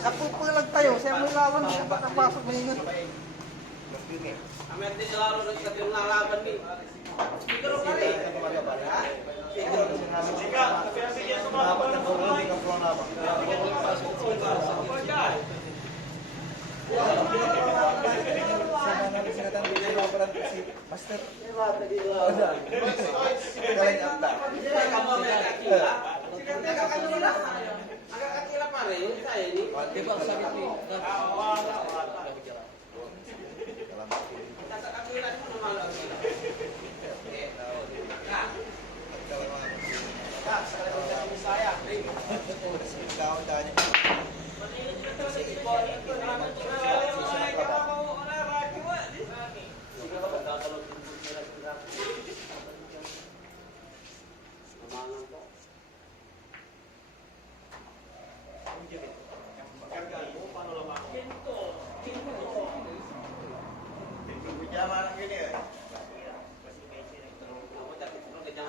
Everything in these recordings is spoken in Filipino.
Kapupulag tayo, saya mo ilawan, napasok mo yun. Kami at din lalo sa yung lalaban ni. Siguro ka rin. Sika, tapi ang bigyan sa mga pagkakulong ng pulang labang. Master. Agak kakila pa rin, saya ini. Di ba sakit ni? Kakila mo naman lang.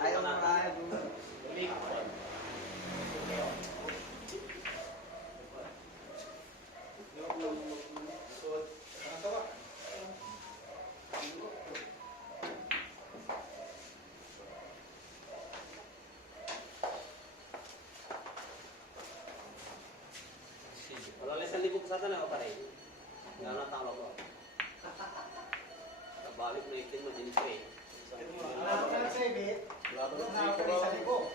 Ayaw na ayaw. Wala lesson libog sa tanah pa rin. Nga na talo ko. Kabalik na itin mo din pre. Sigurado na kung ano sa libog.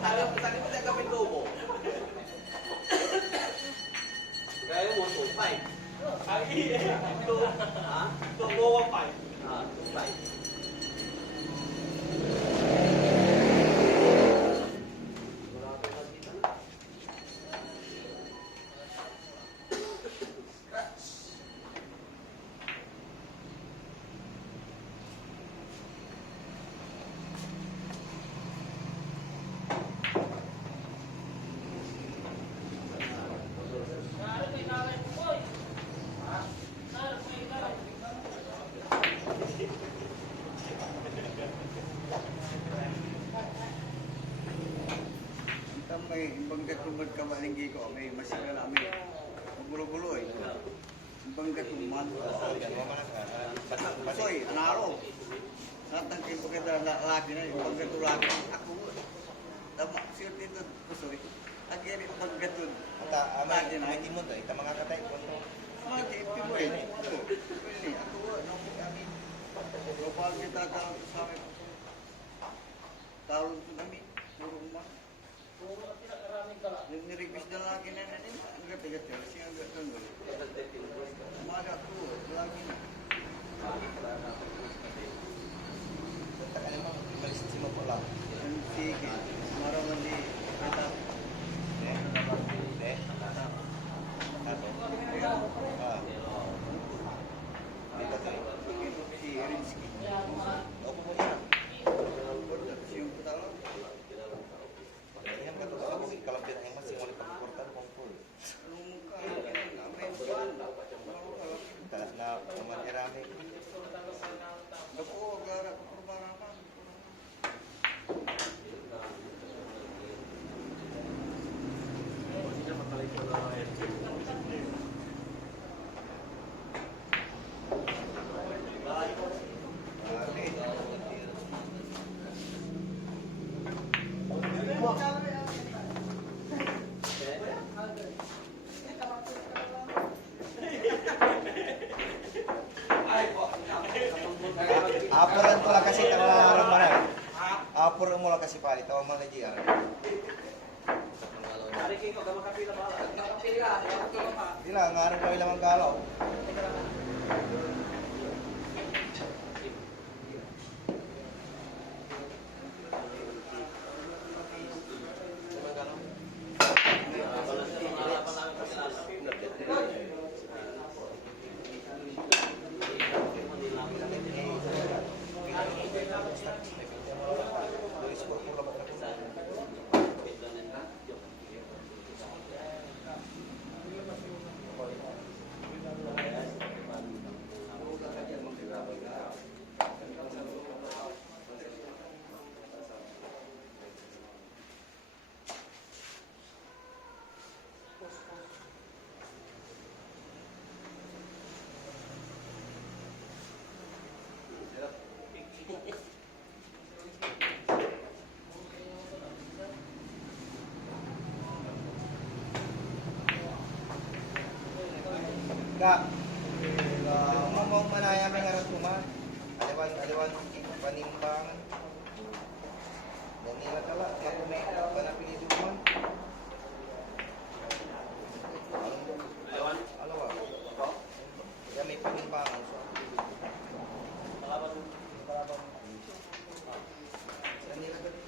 Sabi ko sa libog, gawin tubo. Gaya mo, 2-5. Ha? Tubo 1-5. Ah, 2-5. May banggat tumad ka malinggi ko, may masira namin. Gulo-gulo eh. Banggat tumad. Soy, anaro. Natangkin ko kita lagi na, banggat tulagi. Ako, tama, siya dito, soy. Agyan yung banggat tumad. Lagi na, hindi mo to, ita mga katay ko. Mga tipi mo eh. Ako, nung kami, global kita sa amin. Talon ko kami, purong ma. Yung nirigis na lagi na nanin, ang gati-gati, siya ang gati-gati. Umaga ko, lagi na. Taka naman, imalis si mo po lang. Sige, maraman di kita. Dito tayo. Si Irinsky. Opo po yan. Siyong putalo. Yan ka to, ako si kalapit ang mas simuli pagkukurtan kong full. Anong mukha namin siya? Taas na naman irami. Ako, gara ko parang Apuran ko lang kasi tangarang mo na. Apuran mo lang kasi pali, tawag mo na GR. Hari ko ka makapila ba? Makapila, Hindi lang, nga rin kami lang ang galaw. Luis, Kak, ngomong manaya may ngarat mo man. Aliwan, panimbang. Dan nila kala, matumay, panapilido man. Alawa. Kaya may panimbangan. Dan nila kala.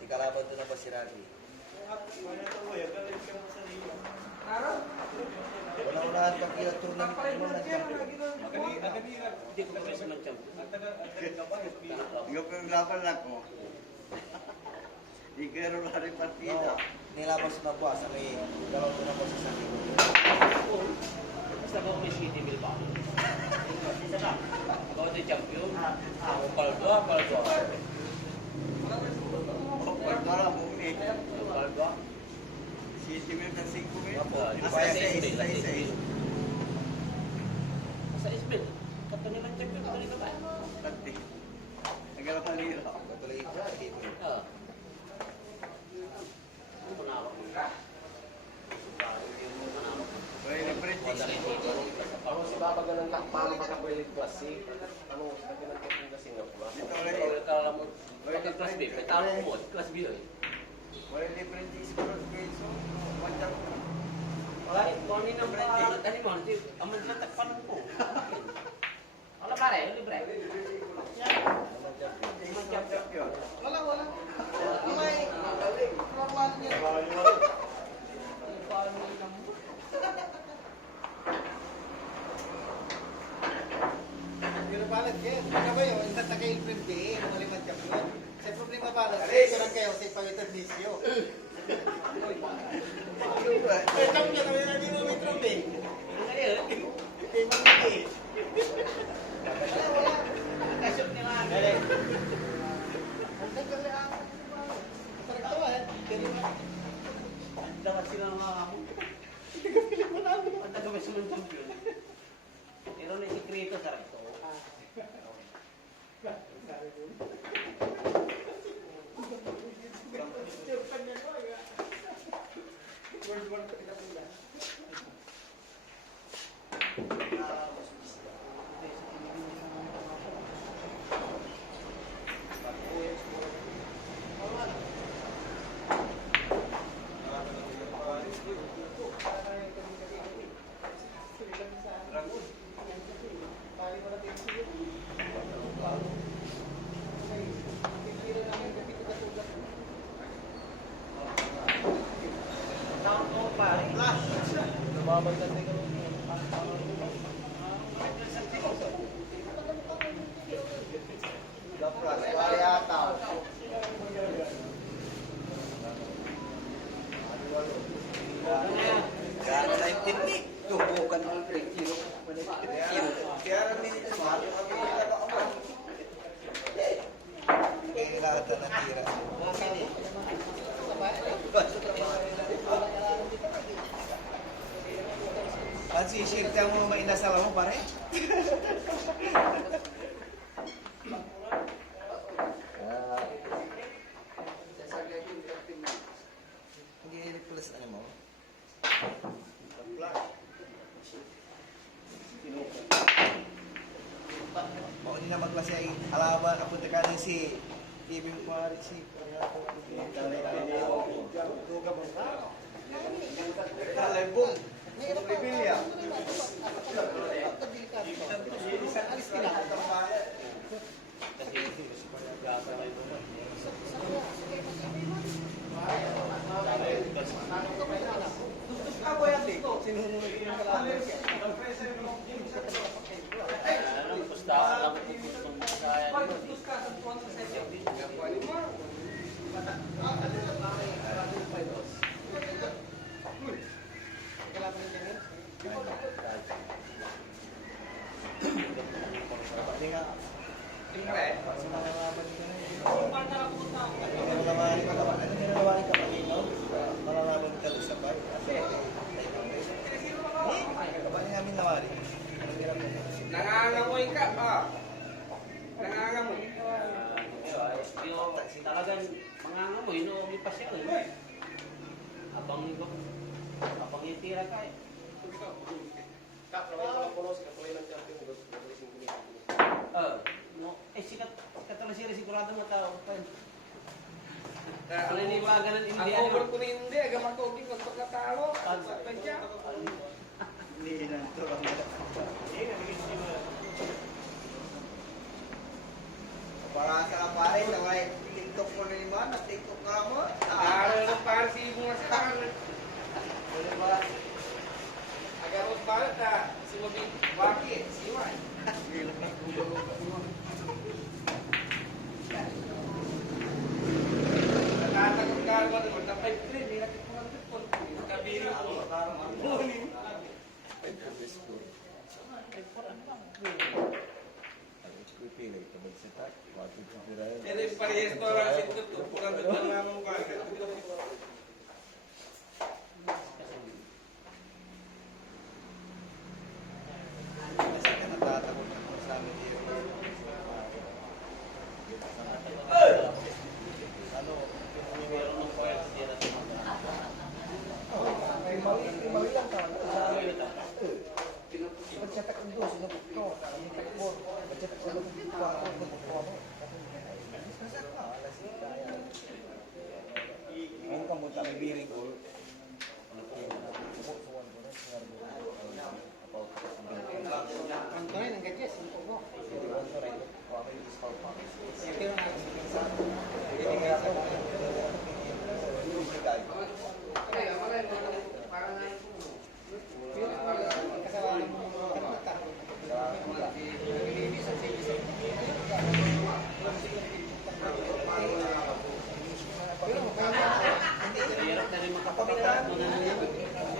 Si kalaban to na ba si Rocky? Wala-wala pag ilatur ng Hindi ko kasi mag-champion. Yung laban lang ko. Igero na rin partida. nilabas na po sa may dalawang to na po sa sakit. Basta ba may City Bilbao? Ikaw ito champion? Paldo. Pagkara mo ni. Paldo? Si Timil ng 5 mil. Sa Isbel. Sa Isbel. Kataniman champion. Kataniman ba? Tati. Nagala palira. Patuloy ito, dito. Ano po na ako? Well, apprentice. Ako si Papa ganun lang, paano magka-credit classic? Ano, nagkinagkit yung Singapore? Dito Ikaw ulit. alam mo, bakit class B? May talo mo, class B yun. Well, apprentice ko rin kayo. So, madam. Wala, kung ano yung pangalan, ano mo, ang maglatak pa lang po. Wala pare, libre. Champion. Wala. May normal niya. Yung palat yan. Ano ba yun? Sa taga-Ilprim Day, mga limang champion. Sa problema palat, ito lang kayo sa Pawitan Nisyo. Eh, champion, kami na din mo may trophy. Ano yun? Kay Mamiki. naman champion. Pero na sikreto sa ito. Lapras, pare ata. Kaya na yung technique. Tubukan ang zero. Kaya namin ito mahal yung kami Kailangan na natira. Pansisir ka mo mainasal mo, pare? Hindi plus ano mo? Mau ni nama kelas ay alaban apa tekan si Ibim Mari si Kalembong. Bibili ya. Ako yan eh. Sinunod yung kalembong. Basta lang kung kaya Nangangamoy ka pa. Nangangamoy. Talagang mangangamoy, no, may pasyal. Abang itira ka eh. No, sikat lang siya, sigurado mo tao. Paniniwagan ng Indian. Ang over ko ni hindi, agam ako king kung pagkatalo. Sa kanya. Hindi na ito. Para sa pare, naway TikTok mo na yung mana, TikTok ka mo. Araw ng parsi mo nga sa Boleh ba? Agam mo balat na. Si Mabi, bakit? Siwan. Natatakot ka naman naman. Tapay trip. Nilakit mo ng tripon. Kabiri ko. Morning. Pilih teman setak, waktu itu viral. Jadi pada restoran itu tuh bukan betul nama bukan. Kasi ka natatakot ako sa amin dito. Ano? Meron ng coils dito sa mga. Mali lang ka. Pagcetak ang dos, sinabot ko. Pagcetak sa loob ko. Ang kamuta may biring ko. Ang tunay ng gadgets, ang tubo. Pero nga, kasalanan mo karmata. Hirap na rin makapagpapalit mo na lang yan.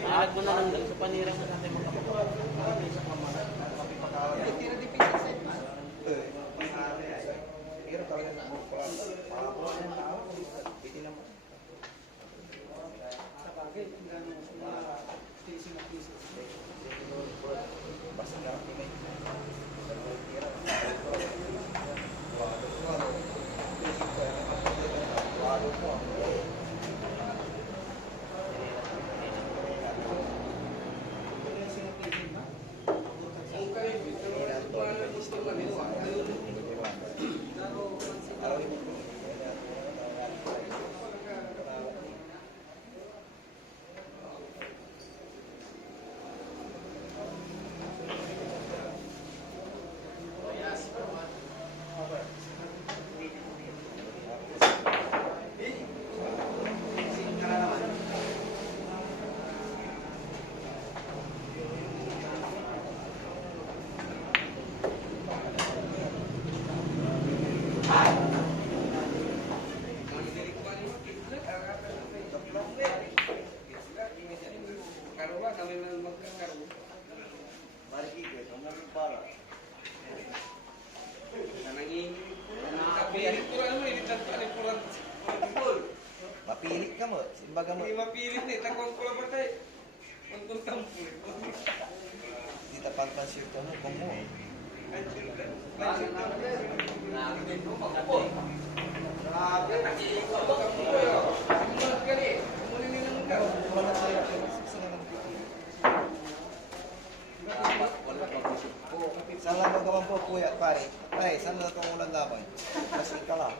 Mahal mo na lang sa panirang na natin makapagpapalit sa kamara. Tira dipinsa sa ipa. Pero talaga sa mga tao, bitin naman. Sa bagay, kung gano'n sa mga station of business. Mapilit ka mo. Simbaga mo. Hindi mapilit eh. Tagwang ko lang ba tayo? Pagkong tampo eh. Di tapantan siya ito mo. Kung mo. Wala tayo. Saan lang magawang po, kuya, pare? Pare, saan lang itong ulan lamang? Kasi ikaw lang.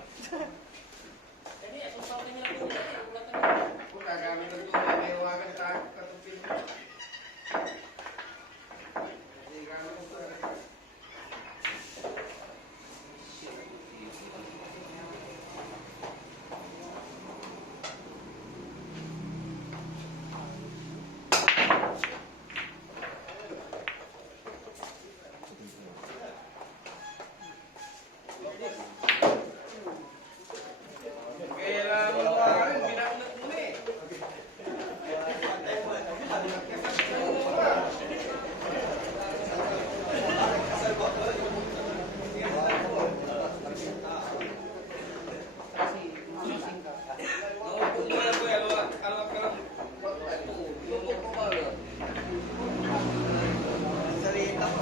Salita mo.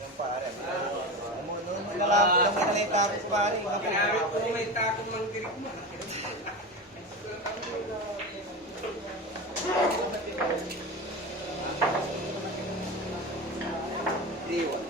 Yung pare. Noon mo lang yung tapos pare. Ginamit ko may takot ng tirik mo. Iwan.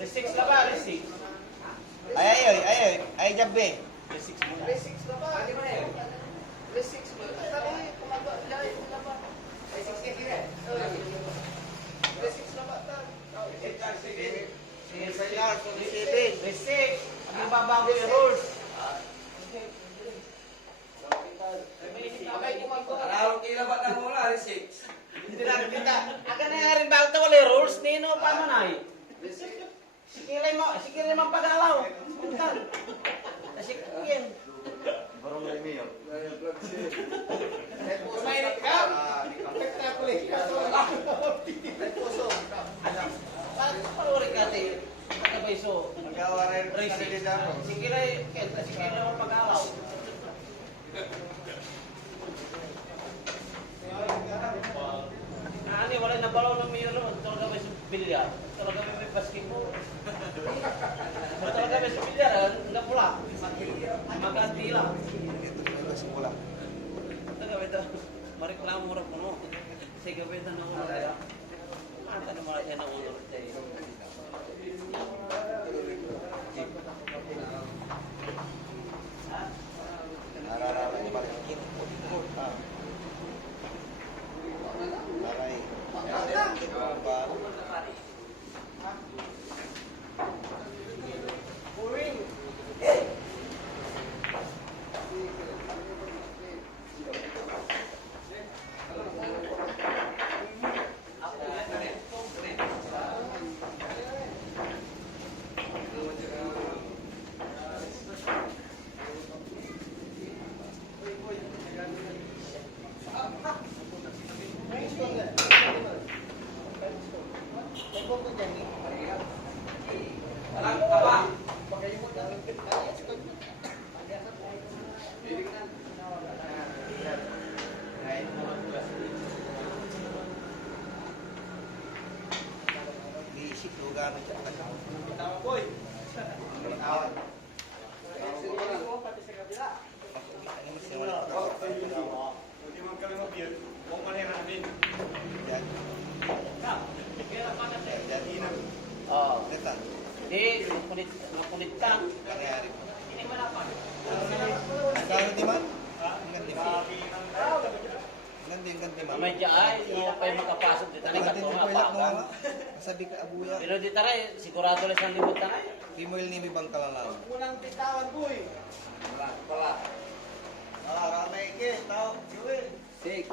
Resix na ba? Resix. Ay, Jabbe. Resix mo na. Resix na ba? Hindi mo na yun. Resix mo. Tali, kumaba. Dahil mo na ba? Resix na sila. Resix na ba? Resix. Ang babago yung rules. Araw kila ba na mula, resix? Akan na nga rin bago ito wala rules. Nino pa man ay. Sikilay mo pag-alaw. Puntan. Kasi yan. Barong na imi yun. Kumainit ka. Nagtakulit ka. Nagpuso. Bakit paluri ka tayo? Ano ba iso? Magawa rin sa Resix. kanila. Sikilay mo pag-alaw. Ani, wala na balaw ng mayor ron. Talaga may bilyar. Talaga may basketball. Talaga may bilyar. Enggak pula. Maganti lang. Ito din yung simula. Talaga may ito. Mareklamo rin po no. Sige, benta na ulo kaya. Ano na mga siya na ulo tayo. Arara yung pagkakin. Aray. Bago. Isip to gamit siya. Oh. Di, makulit ka. Ini mo na pa. Kano di man? Ganti man. Ganti man. May ay, hindi pa yung makapasok dito. Ganti Ito mo nga po ilak mo pa. nga. Sabi ka abuya. Pero dito rin, sigurado lang siyang libutan ay. Timoil ni mi bang kalalang. Unang bitawan, boy. Ramay ke, tao, Joel. Six.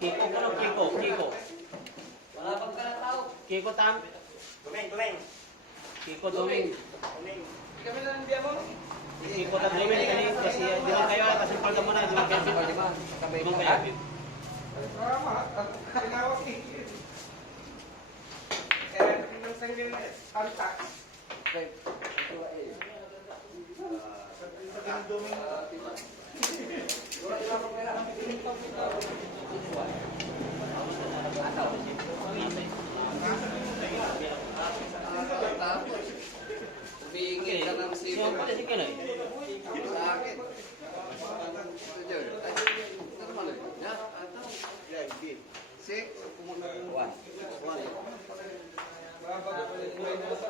Kiko ko lang, Kiko. Wala bang ka na tao? Kiko tam. Kiko Duming. Kami na ng biya mo. Kiko tam Duming kani kasi di man kayo kasi pag mo na di man kayo. Di ba? Sabay Di man mo kayo. Tama. Tinawag ni. Nang sangin antak. Umingit ka ng Siya sipag. pala si Kinoy. Sakit. Ito dyan. Ay, ito naman eh. Ya, ito. Yeah, good. Six. One. Babago ulit mo sa